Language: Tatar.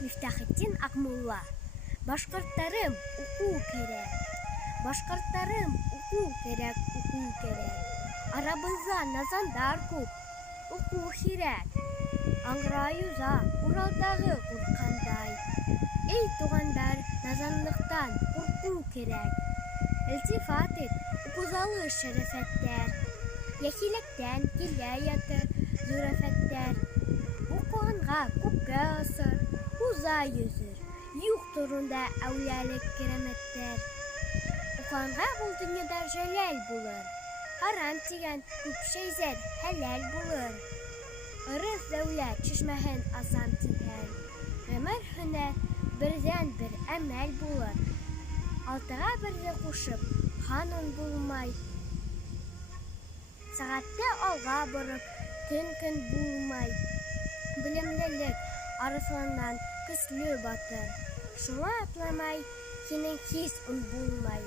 Мифтахетдин Акмулла. Башкорттарым, уку керек. Башкорттарым, уку керек, уку керек. Арабызда назандар күп, уку кирәк. Аңгыраюза Уралдагы куркандай. Эй тугандар, назанлыктан курку кирәк. Илтифат ит, укузалы шәрәфәттәр. Яхилектән килә ятыр зүрәфәттәр. Укуганга күпкә асыр, уза йөзөр. Юк турында әүлялык кирәмәттәр. Укуганга бул дөньяда җәләл булыр. Харам тигән күп шәйзәр хәләл булыр. Ырыс дәүләт чишмәһен асан тигән. Гомер һөнәр бердән бер әмәл булыр. Алтыга берне кушып, ханун булмай. Сәгатьтә алга барып, көн булмай. Белемлелек арысланнан көсле батыр. Шуңа атламай, синең һис ун булмай.